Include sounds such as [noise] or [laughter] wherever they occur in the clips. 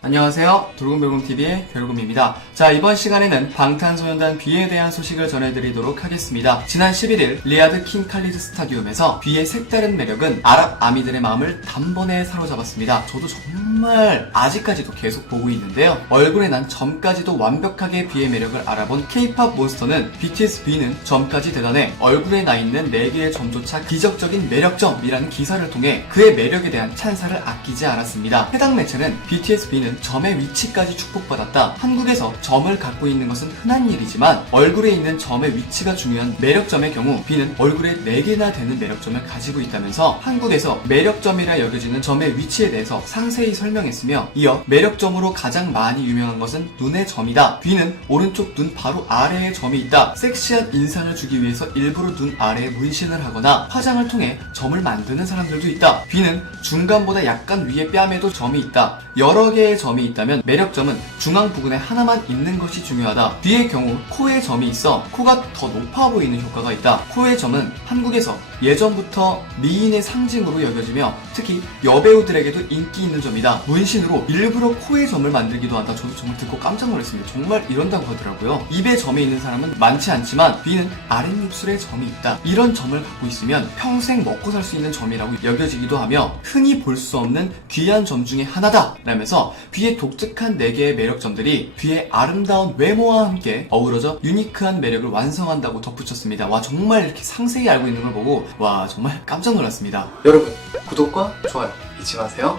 안녕하세요. 돌곰별곰TV의 별곰입니다. 자, 이번 시간에는 방탄소년단 B에 대한 소식을 전해드리도록 하겠습니다. 지난 11일 리아드 킹 칼리드 스타디움에서 B의 색다른 매력은 아랍 아미들의 마음을 단번에 사로잡았습니다. 저도 정말 아직까지도 계속 보고 있는데요. 얼굴에 난 점까지도 완벽하게 B의 매력을 알아본 K-팝 몬스터는 BTS B는 점까지 대단해 얼굴에 나 있는 4개의 점조차 기적적인 매력점이라는 기사를 통해 그의 매력에 대한 찬사를 아끼지 않았습니다. 해당 매체는 BTS B는 점의 위치까지 축복받았다. 한국에서 점을 갖고 있는 것은 흔한 일이지만 얼굴에 있는 점의 위치가 중요한 매력점의 경우 B는 얼굴에 4개나 되는 매력점을 가지고 있다면서 한국에서 매력점이라 여겨지는 점의 위치에 대해서 상세히 설명했으며 이어 매력점으로 가장 많이 유명한 것은 눈의 점이다. B는 오른쪽 눈 바로 아래에 점이 있다. 섹시한 인상을 주기 위해서 일부러 눈 아래에 문신을 하거나 화장을 통해 점을 만드는 사람들도 있다. B는 중간보다 약간 위에 뺨에도 점이 있다. 여러 개의 점이 있다면 매력점은 중앙 부근에 하나만 있는 것이 중요하다. B의 경우 코에 점이 있어 코가 더 높아 보이는 효과가 있다. 코의 점은 한국에서 예전부터 미인의 상징으로 여겨지며 특히 여배우들에게도 인기 있는 점이다. 문신으로 일부러 코에 점을 만들기도 한다. 저도 정말 듣고 깜짝 놀랐습니다. 정말 이런다고 하더라고요. 입에 점이 있는 사람은 많지 않지만 B는 아랫입술에 점이 있다. 이런 점을 갖고 있으면 평생 먹고 살 수 있는 점이라고 여겨지기도 하며 흔히 볼 수 없는 귀한 점 중에 하나다. 라면서 B의 독특한 4개의 매력점들이 B의 아름다운 외모와 함께 어우러져 유니크한 매력을 완성한다고 덧붙였습니다. 와 정말 이렇게 상세히 알고 있는 걸 보고 와 정말 깜짝 놀랐습니다. 여러분 구독과 좋아요 잊지 마세요.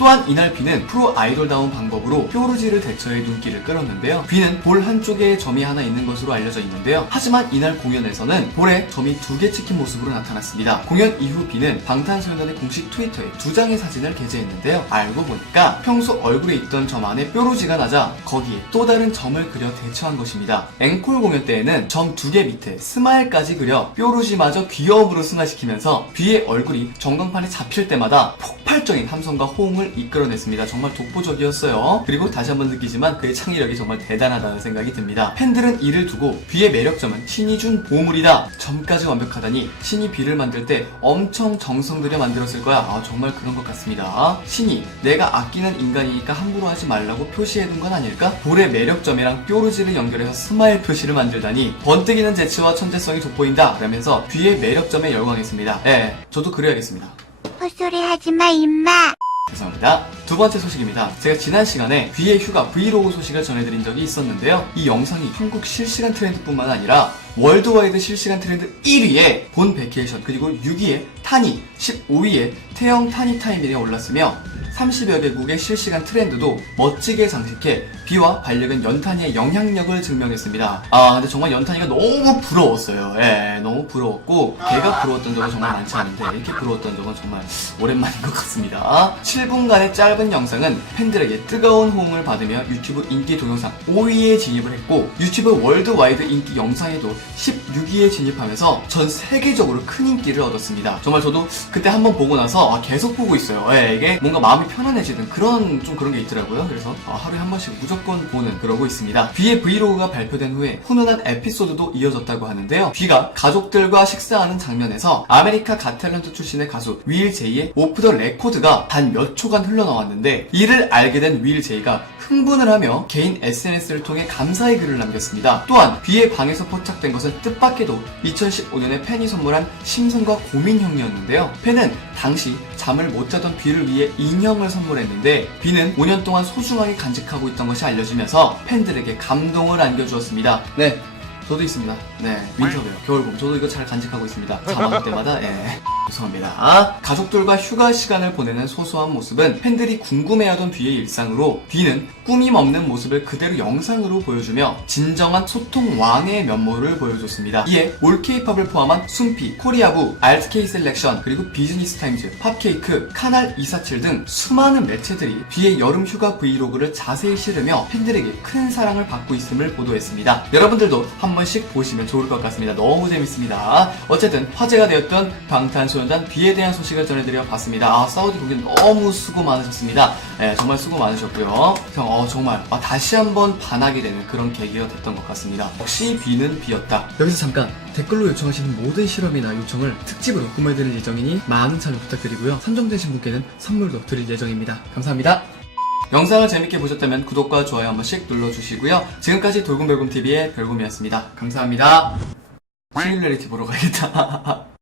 또한 이날 비는 프로 아이돌다운 방법으로 뾰루지를 대처해 눈길을 끌었는데요. 비는 볼 한쪽에 점이 하나 있는 것으로 알려져 있는데요. 하지만 이날 공연에서는 볼에 점이 두 개 찍힌 모습으로 나타났습니다. 공연 이후 비는 방탄소년단의 공식 트위터에 두 장의 사진을 게재했는데요. 알고 보니까 평소 얼굴에 있던 점 안에 뾰루지가 나자 거기에 또 다른 점을 그려 대처한 것입니다. 앵콜 공연 때에는 점 두 개 밑에 스마일까지 그려 뾰루지마저 귀여움으로 승화시키면서 비의 얼굴이 전광판에 잡힐 때마다 폭발적인 함성과 호응을 이끌어냈습니다. 정말 독보적이었어요. 그리고 다시 한번 느끼지만 그의 창의력이 정말 대단하다는 생각이 듭니다. 팬들은 이를 두고 비의 매력점은 신이 준 보물이다. 점까지 완벽하다니 신이 비를 만들 때 엄청 정성 들여 만들었을 거야. 아 정말 그런 것 같습니다. 신이 내가 아끼는 인간이니까 함부로 하지 말라고 표시해둔 건 아닐까? 볼의 매력점이랑 뾰루지를 연결해서 스마일 표시를 만들다니 번뜩이는 재치와 천재성이 돋보인다. 라면서 비의 매력점에 열광했습니다. 예, 저도 그래야겠습니다. 헛소리 하지 마, 임마. 죄송합니다. 두 번째 소식입니다. 제가 지난 시간에 귀의 휴가 브이로그 소식을 전해드린 적이 있었는데요. 이 영상이 한국 실시간 트렌드뿐만 아니라 월드와이드 실시간 트렌드 1위에 본 베케이션 그리고 6위에 타니 15위에 태영 타니 타임이에 올랐으며 30여 개국의 실시간 트렌드도 멋지게 장식해 비와 반려견 연탄이의 영향력을 증명했습니다. 아 근데 정말 연탄이가 너무 부러웠어요. 예, 너무 부러웠고 걔가 부러웠던 적은 정말 많지 않은데 이렇게 부러웠던 적은 정말 오랜만인 것 같습니다. 7분간의 짧은 영상은 팬들에게 뜨거운 호응을 받으며 유튜브 인기 동영상 5위에 진입을 했고 유튜브 월드와이드 인기 영상에도 16위에 진입하면서 전 세계적으로 큰 인기를 얻었습니다. 정말 저도 그때 한번 보고 나서 아, 계속 보고 있어요. 예, 이게 뭔가 마음이 편안해지는 그런 좀 그런 게 있더라고요. 그래서 아, 하루에 한 번씩 무조건 보는 그러고 있습니다. 비의 브이로그가 발표된 후에 훈훈한 에피소드도 이어졌다고 하는데요. 비가 가족들과 식사하는 장면에서 아메리카 가탤런트 출신의 가수 윌 제이의 오프 더 레코드가 단 몇 초간 흘러나왔는데 이를 알게 된 윌 제이가 흥분을 하며 개인 SNS를 통해 감사의 글을 남겼습니다. 또한 비의 방에서 포착된 것은 뜻밖에도 2015년에 팬이 선물한 심성과 고민형이었는데요. 팬은 당시 잠을 못 자던 비를 위해 인형을 선물했는데 비는 5년 동안 소중하게 간직하고 있던 것이 알려지면서 팬들에게 감동을 안겨주었습니다. 네. 저도 있습니다. 네. 윈터베어, 겨울봄. 저도 이거 잘 간직하고 있습니다. 잠안 때마다, 예. 죄송합니다. 가족들과 휴가 시간을 보내는 소소한 모습은 팬들이 궁금해하던 비의 일상으로 비는 꾸밈 없는 모습을 그대로 영상으로 보여주며 진정한 소통 왕의 면모를 보여줬습니다. 이에 올 케이팝을 포함한 순피, 코리아부, RK 셀렉션, 그리고 비즈니스 타임즈, 팝케이크, 카날 247 등 수많은 매체들이 비의 여름 휴가 브이로그를 자세히 실으며 팬들에게 큰 사랑을 받고 있음을 보도했습니다. 여러분들도 한 번씩 보시면 좋을 것 같습니다. 너무 재밌습니다. 어쨌든 화제가 되었던 방탄소 방탄소년단 B에 대한 소식을 전해드려 봤습니다. 아, 사우디 국민 너무 수고 많으셨습니다. 예, 정말 수고 많으셨고요. 형, 어, 정말 아, 다시 한번 반하게 되는 그런 계기가 됐던 것 같습니다. 역시 B는 B였다. 여기서 잠깐 댓글로 요청하시는 모든 실험이나 요청을 특집으로 꾸며드릴 예정이니 많은 참여 부탁드리고요. 선정되신 분께는 선물도 드릴 예정입니다. 감사합니다. 영상을 재밌게 보셨다면 구독과 좋아요 한 번씩 눌러주시고요. 지금까지 돌곰별곰TV의 별곰이었습니다. 감사합니다. 시뮬레리티 보러 가야겠다. [laughs]